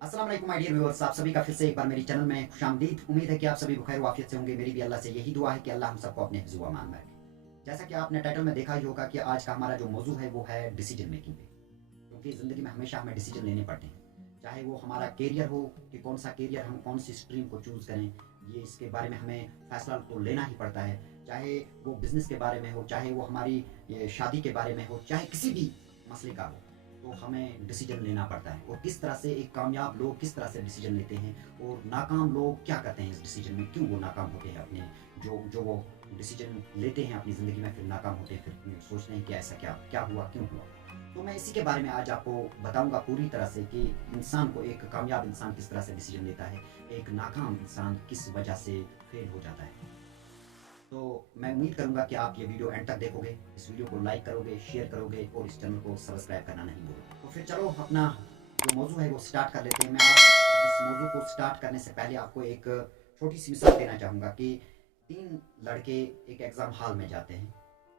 अस्सलाम वालेकुम my dear viewers, आप सभी का फिर से एक बार मेरी चैनल में खुशामदीद। उम्मीद है कि आप सभी बखैर वाफियत से होंगे। मेरी भी अल्लाह से यही दुआ है कि अल्लाह हम सबको अपने हिफ्ज़ व अमान में रखे। जैसा कि आपने टाइटल में देखा ही होगा कि आज का हमारा जो मौजू है वो है डिसीजन मेकिंग पे, क्योंकि ज़िंदगी में हमेशा हमें डिसीजन लेने पड़ते हैं। चाहे वो हमारा करियर हो कि कौन सा करियर, हम कौन सी स्ट्रीम को चूज़ करें, ये इसके बारे में हमें फ़ैसला तो लेना ही पड़ता है। चाहे वो बिज़नेस के बारे में हो, चाहे वो हमारी ये शादी के बारे में हो, चाहे किसी भी मसले का हो, तो हमें डिसीजन लेना पड़ता है। और किस तरह से एक कामयाब लोग किस तरह से डिसीजन लेते हैं और नाकाम लोग क्या करते हैं इस डिसीजन में, क्यों वो नाकाम होते हैं अपने जो जो वो डिसीजन लेते हैं अपनी ज़िंदगी में, फिर नाकाम होते हैं, फिर सोचते हैं कि ऐसा क्या क्या हुआ, क्यों हुआ। तो मैं इसी के बारे में आज आपको बताऊंगा पूरी तरह से कि इंसान को, एक कामयाब इंसान किस तरह से डिसीजन लेता है, एक नाकाम इंसान किस वजह से फेल हो जाता है। तो मैं उम्मीद करूंगा कि आप ये वीडियो एंड तक देखोगे, इस वीडियो को लाइक करोगे, शेयर करोगे और इस चैनल को सब्सक्राइब करना नहीं भूलोगे। तो फिर चलो अपना जो मौजू है वो स्टार्ट कर लेते हैं। मैं आप इस मौजू को स्टार्ट करने से पहले आपको एक छोटी सी मिसाल देना चाहूँगा कि 3 लड़के एक एग्ज़ाम हॉल में जाते हैं।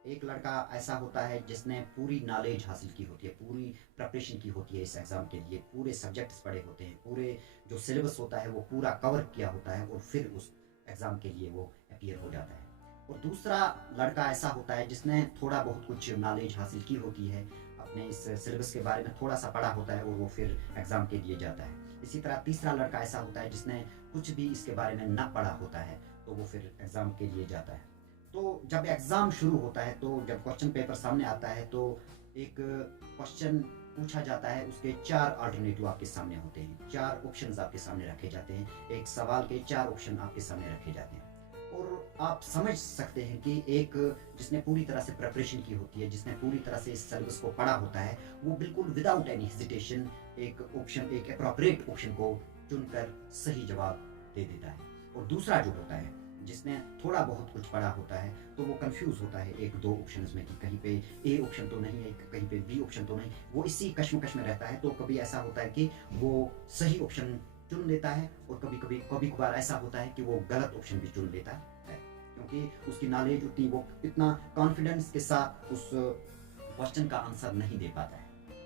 एक लड़का ऐसा होता है जिसने पूरी नॉलेज हासिल की होती है, पूरी प्रिपरेशन की होती है इस एग्ज़ाम के लिए, पूरे सब्जेक्ट्स पढ़े होते हैं, पूरे जो सिलेबस होता है वो पूरा कवर किया होता है और फिर उस एग्ज़ाम के लिए वो अपीयर हो जाता है। और दूसरा लड़का ऐसा होता है जिसने थोड़ा बहुत कुछ नॉलेज हासिल की होती है, अपने इस सिलेबस के बारे में थोड़ा सा पढ़ा होता है और वो फिर एग्ज़ाम के लिए जाता है। इसी तरह तीसरा लड़का ऐसा होता है जिसने कुछ भी इसके बारे में ना पढ़ा होता है, तो वो फिर एग्ज़ाम के लिए जाता है। तो जब एग्ज़ाम शुरू होता है, तो जब क्वेश्चन पेपर सामने आता है, तो एक क्वेश्चन पूछा जाता है, उसके 4 अल्टरनेटिव आपके सामने होते हैं, 4 ऑप्शंस आपके सामने रखे जाते हैं। एक सवाल के 4 ऑप्शन आपके सामने रखे जाते हैं और आप समझ सकते हैं कि एक जिसने पूरी तरह से प्रिपरेशन की होती है, जिसने पूरी तरह से इस सिलेबस को पढ़ा होता है, वो बिल्कुल विदाउट एनी हेजिटेशन एक ऑप्शन, एक अप्रोप्रिएट ऑप्शन को चुनकर सही जवाब दे देता है। और दूसरा जो होता है जिसने थोड़ा बहुत कुछ पढ़ा होता है, तो वो कंफ्यूज होता है एक दो ऑप्शंस में कि कहीं पे ए ऑप्शन तो नहीं है, कहीं पे बी ऑप्शन तो नहीं, वो इसी कश्मकश में रहता है। तो कभी ऐसा होता है कि वो सही ऑप्शन चुन लेता है और कभी कभार ऐसा होता है कि वो गलत ऑप्शन भी चुन लेता है, क्योंकि उसकी नॉलेज उतनी, वो इतना कॉन्फिडेंस के साथ उस क्वेश्चन का आंसर नहीं दे पाता है।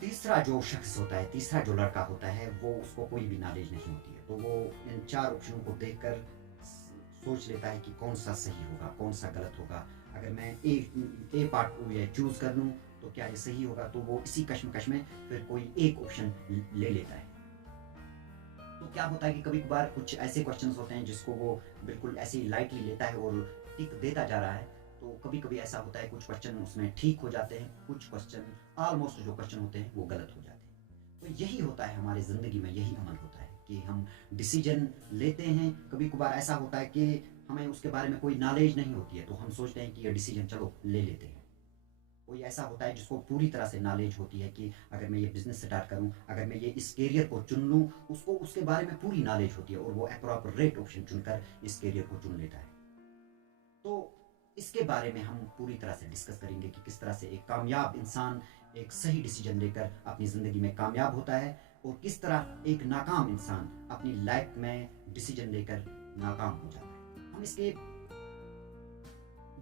तीसरा जो शख्स होता है, तीसरा जो लड़का होता है, वो उसको कोई भी नॉलेज नहीं होती है, तो वो इन 4 ऑप्शनों को देखकर सोच लेता है कि कौन सा सही होगा, कौन सा गलत होगा। अगर मैं ए पार्ट को ये चूज़ कर लूँ तो क्या ये सही होगा, तो वो इसी कश्मकश में फिर कोई एक ऑप्शन ले लेता है। तो क्या होता है कि कभी कभार कुछ ऐसे क्वेश्चंस होते हैं जिसको वो बिल्कुल ऐसे ही लाइटली लेता है और टिक देता जा रहा है। तो कभी कभी ऐसा होता है कुछ क्वेश्चन उसमें ठीक हो जाते हैं, कुछ क्वेश्चन, ऑलमोस्ट जो क्वेश्चन होते हैं वो गलत हो जाते हैं। तो यही होता है हमारी ज़िंदगी में, यही अमल होता है कि हम डिसीजन लेते हैं। कभी कभार ऐसा होता है कि हमें उसके बारे में कोई नॉलेज नहीं होती है, तो हम सोचते हैं कि ये डिसीजन चलो ले लेते हैं। कोई ऐसा होता है जिसको पूरी तरह से नॉलेज होती है कि अगर मैं ये बिज़नेस स्टार्ट करूँ, अगर मैं ये इस करियर को चुन लूँ, उसको उसके बारे में पूरी नॉलेज होती है और वो अप्रोप्रिएट ऑप्शन चुनकर इस करियर को चुन लेता है। तो इसके बारे में हम पूरी तरह से डिस्कस करेंगे कि किस तरह से एक कामयाब इंसान एक सही डिसीजन लेकर अपनी ज़िंदगी में कामयाब होता है और किस तरह एक नाकाम इंसान अपनी लाइफ में डिसीजन लेकर नाकाम हो जाता है। हम इसके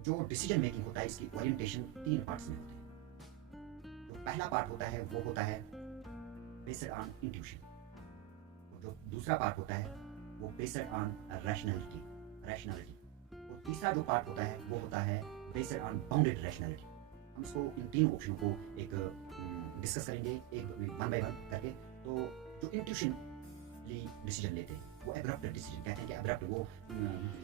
जो डिसीजन मेकिंग होता है, इसकी ओरिएंटेशन 3 पार्ट्स में होते हैं। जो पहला पार्ट होता है वो होता है बेस्ड ऑन इंट्यूशन, और जो दूसरा पार्ट होता है वो बेस्ड ऑन रैशनैलिटी, और तीसरा जो पार्ट होता है वो होता है बेस्ड ऑन बाउंडेड रैशनैलिटी। हम इसको इन 3 ऑप्शनों को एक डिस्कस करेंगे एक वन बाय वन करके। तो जो इंट्यूशनली डिसीजन लेते हैं वो एब्रप्ट डिसीजन कहते हैं कि एब्रप्ट, वो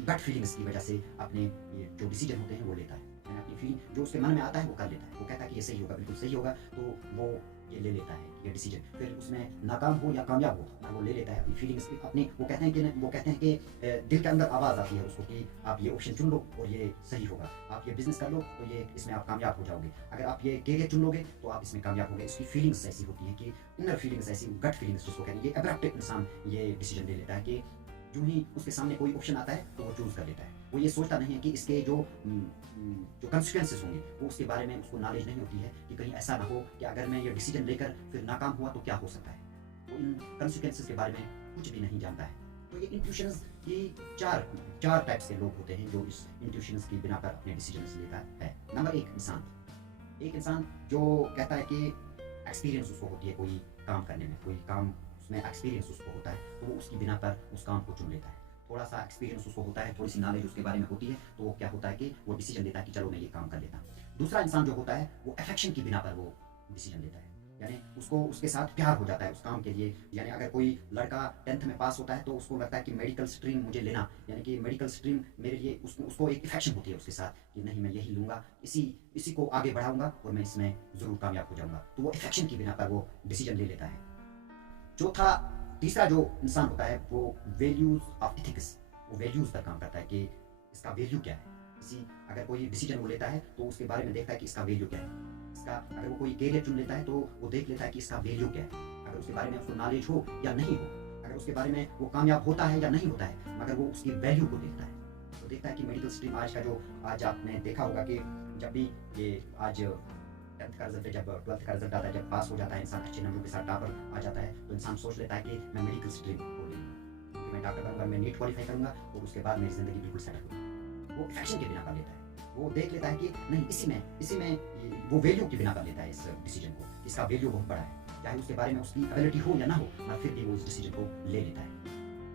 गट फीलिंग्स की वजह से अपने ये जो डिसीजन होते हैं वो लेता है, यानी अपनी फीलिंग जो उसके मन में आता है वो कर लेता है। वो कहता है कि ये सही होगा, बिल्कुल सही होगा, तो वो ये ले लेता है ये डिसीजन। फिर उसमें नाकाम हो या कामयाब हो, ना वो ले लेता है अपनी फीलिंग्स की, अपनी, वो कहते हैं कि दिल के अंदर आवाज़ आती है उसको कि आप ये ऑप्शन चुन लो और ये सही होगा, आप ये बिजनेस कर लो तो ये इसमें आप कामयाब हो जाओगे, अगर आप ये करियर चुन लोगे तो आप इसमें कामयाब होंगे। इसकी फीलिंग्स ऐसी होती हैं कि इनर फीलिंग्स ऐसी, गट फीलिंग्स जिसको कहते हैं, ये एब्रप्ट इंसान ये डिसीजन ले लेता है कि जो ही उसके सामने कोई ऑप्शन आता है तो वो चूज़ कर लेता है। वो ये सोचता नहीं है कि इसके जो कंसिक्वेंसेस होंगे वो उसके बारे में उसको नॉलेज नहीं होती है कि कहीं ऐसा ना हो कि अगर मैं ये डिसीजन लेकर फिर नाकाम हुआ तो क्या हो सकता है। वो इन कंसिक्वेंसेस के बारे में कुछ भी नहीं जानता है। तो ये इंट्यूशंस की चार टाइप्स के लोग होते हैं जो इस इंट्यूशंस की बिना पर अपने डिसीजंस लेता है। नंबर एक इंसान जो कहता है कि एक्सपीरियंस उसको होती है कोई काम करने में, कोई काम उसमें एक्सपीरियंस उसको होता है, तो वो उसकी बिना पर उस काम को चुन लेता है। थोड़ा सा एक्सपीरियंस उसको होता है, थोड़ी सी नॉलेज उसके बारे में होती है, तो वो क्या होता है कि वो डिसीजन लेता है कि चलो मैं ये काम कर लेता हूँ। दूसरा इंसान जो होता है वो अफेक्शन की बिना पर वो डिसीजन लेता है, यानी उसको उसके साथ प्यार हो जाता है उस काम के लिए। यानी अगर कोई लड़का 10th में पास होता है तो उसको लगता है कि मेडिकल स्ट्रीम मुझे लेना, यानी कि मेडिकल स्ट्रीम मेरे लिए उसको एक इफेक्शन होती है उसके साथ कि नहीं मैं यही लूँगा, इसी इसी को आगे बढ़ाऊँगा और मैं इसमें ज़रूर कामयाब हो जाऊँगा, तो वो इफेक्शन की बिना पर वो डिसीजन ले लेता है। चौथा तीसरा जो इंसान होता है वो वैल्यूज ऑफ इथिक्स, वो वैल्यूज पर काम करता है कि इसका वैल्यू क्या है। किसी अगर कोई डिसीजन वो लेता है तो उसके बारे में देखता है कि इसका वैल्यू क्या है। इसका अगर वो कोई कैरियर चुन लेता है तो वो देख लेता है कि इसका वैल्यू क्या है, अगर उसके बारे में उसको नॉलेज हो या नहीं हो, अगर उसके बारे में वो कामयाब होता है या नहीं होता है, मगर वो उसकी वैल्यू को देखता है। तो देखता है कि मेडिकल स्ट्रीम आज का जो आज आपने देखा होगा कि जब भी ये आज 10th का रिजल्ट जब 12th का रिजल्ट आता है, जब पास हो जाता है इंसान अच्छे नंबरों के साथ टॉपर आ जाता है, तो इंसान सोच लेता है कि मैं मेडिकल स्ट्रीम को ले लूँगा, क्योंकि मैं डॉक्टर बनूंगा, मैं नीट क्वालिफाई करूंगा और उसके बाद मेरी ज़िंदगी बिल्कुल सेटल होगी। वो इफेक्शन के बिना कर लेता है, वो देख लेता है कि नहीं इसी में वो वैल्यू की बिना कर लेता है इस डिसीजन को, इसका वैल्यू बहुत बड़ा है, चाहे उसके बारे में उसकी एबिलिटी हो या ना हो, मगर फिर भी वो इस डिसीजन को ले लेता है।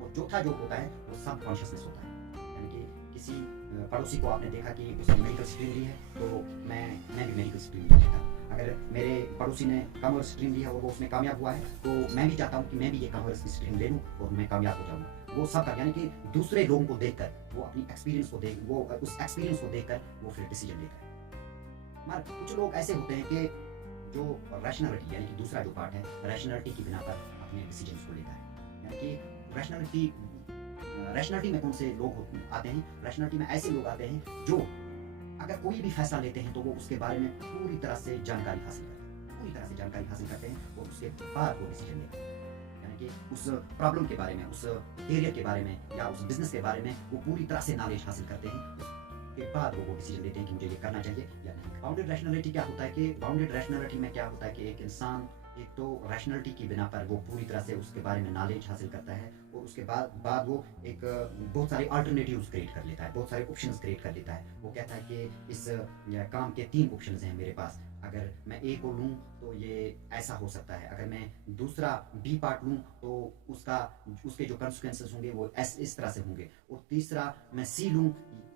और चौथा जो होता है वो सब कॉन्शियसनेस होता है, यानी कि किसी पड़ोसी को आपने देखा कि उसने मेडिकल स्ट्रीम ली है तो मैं भी मेडिकल स्ट्रीम ले लेता। अगर मेरे पड़ोसी ने कॉमर्स स्ट्रीम लिया और वो उसमें कामयाब हुआ है तो मैं भी चाहता हूँ कि मैं भी ये कॉमर्स की स्ट्रीम ले लूँ और मैं कामयाब हो जाऊँगा। वो सब यानी कि दूसरे लोगों को देखकर, वो अपनी एक्सपीरियंस को देख वो उस एक्सपीरियंस को देखकर वो फिर डिसीजन लेता है। मगर कुछ लोग ऐसे होते हैं कि जो रैशनैलिटी यानी कि दूसरा जो पार्ट है रैशनैलिटी की बिना पर अपने डिसीजंस को लेता है, यानी कि रैशनैलिटी में कौन से लोग आते हैं, रैशनैलिटी में ऐसे लोग आते हैं जो अगर कोई भी फैसला लेते हैं तो वो उसके बारे में पूरी तरह से जानकारी हासिल करते हैं, पूरी तरह से जानकारी हासिल करते हैं और उसके बाद वो डिसीजन लेते हैं। यानी कि उस प्रॉब्लम के बारे में, उस कैरियर के बारे में या उस बिजनेस के बारे में वो पूरी तरह से नॉलेज हासिल करते हैं, उसके बाद वो डिसीजन लेते हैं कि मुझे ये करना चाहिए या नहीं। बाउंडेड रैशनैलिटी क्या होता है कि बाउंडेड रैशनैलिटी में क्या होता है कि एक इंसान एक तो रैशनैलिटी की बिना पर वो पूरी तरह से उसके बारे में नॉलेज हासिल करता है और उसके बाद वो एक बहुत सारे अल्टरनेटिव्स क्रिएट कर लेता है, बहुत सारे ऑप्शंस क्रिएट कर लेता है। वो कहता है कि इस काम के 3 ऑप्शंस हैं मेरे पास, अगर मैं ए को लूँ तो ये ऐसा हो सकता है, अगर मैं दूसरा बी पार्ट लूँ तो उसके जो कंसिक्वेंसेस होंगे वो इस तरह से होंगे, और तीसरा मैं सी लूँ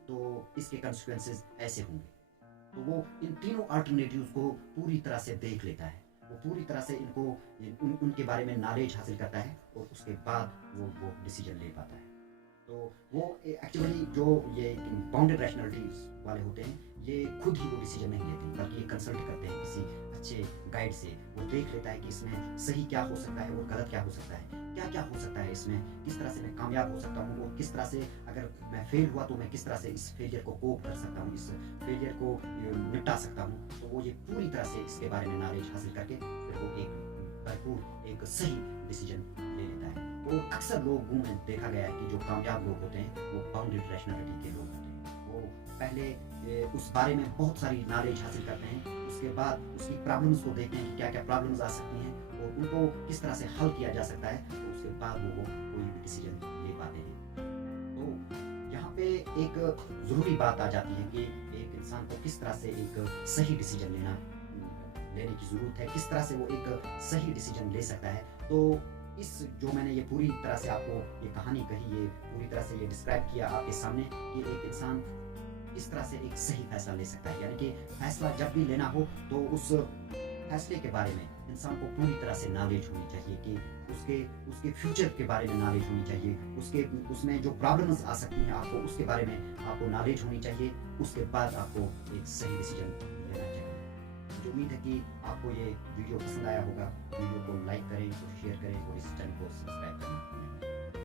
तो इसके कंसिक्वेंसेस ऐसे होंगे। तो वो इन तीनों अल्टरनेटिव्स को पूरी तरह से देख लेता है, वो पूरी तरह से उनके बारे में नॉलेज हासिल करता है और उसके बाद वो डिसीजन ले पाता है। तो वो एक्चुअली जो ये बाउंडेड रैशनैलिटीज वाले होते हैं ये खुद ही वो डिसीजन नहीं लेते, बल्कि ये कंसल्ट करते हैं किसी अच्छे गाइड से। वो देख लेता है कि इसमें सही क्या हो सकता है और गलत क्या हो सकता है, क्या क्या हो सकता है इसमें, किस तरह से मैं कामयाब हो सकता हूँ और किस तरह से अगर मैं फेल हुआ तो मैं किस तरह से इस फेलियर को कोप कर सकता हूँ, इस फेलियर को निपटा सकता हूँ। तो वो ये पूरी तरह से इसके बारे में नॉलेज हासिल करके फिर वो एक भरपूर एक सही डिसीजन ले लेता है। और अक्सर लोगों में देखा गया है कि जो कामयाब लोग होते हैं वो बाउंडेड रैशनैलिटी के लोग होते हैं। वो पहले उस बारे में बहुत सारी नॉलेज हासिल करते हैं, उसके बाद उसकी प्रॉब्लम्स को देखते हैं कि क्या क्या प्रॉब्लम्स आ सकती हैं और उनको किस तरह से हल किया जा सकता है, तो उसके बाद वो कोई भी डिसीजन ले पाते हैं। तो यहाँ पे एक ज़रूरी बात आ जाती है कि एक इंसान को किस तरह से एक सही डिसीजन लेने की ज़रूरत है, किस तरह से वो एक सही डिसीजन ले सकता है। तो इस जो मैंने ये पूरी तरह से आपको ये कहानी कही, ये पूरी तरह से ये डिस्क्राइब किया आपके सामने कि एक इंसान किस तरह से एक सही फैसला ले सकता है, यानी कि फैसला जब भी लेना हो तो उस फैसले के बारे में इंसान को पूरी तरह से नॉलेज होनी चाहिए कि उसके फ्यूचर के बारे में नॉलेज होनी चाहिए, उसमें जो प्रॉब्लम्स आ सकती हैं आपको उसके बारे में आपको नॉलेज होनी चाहिए। उसके बाद आपको एक सही डिसीजन लेना चाहिए। मुझे उम्मीद है कि आपको ये वीडियो पसंद आया होगा। वीडियो को लाइक करें, शेयर करें और इस चैनल को सब्सक्राइब करना।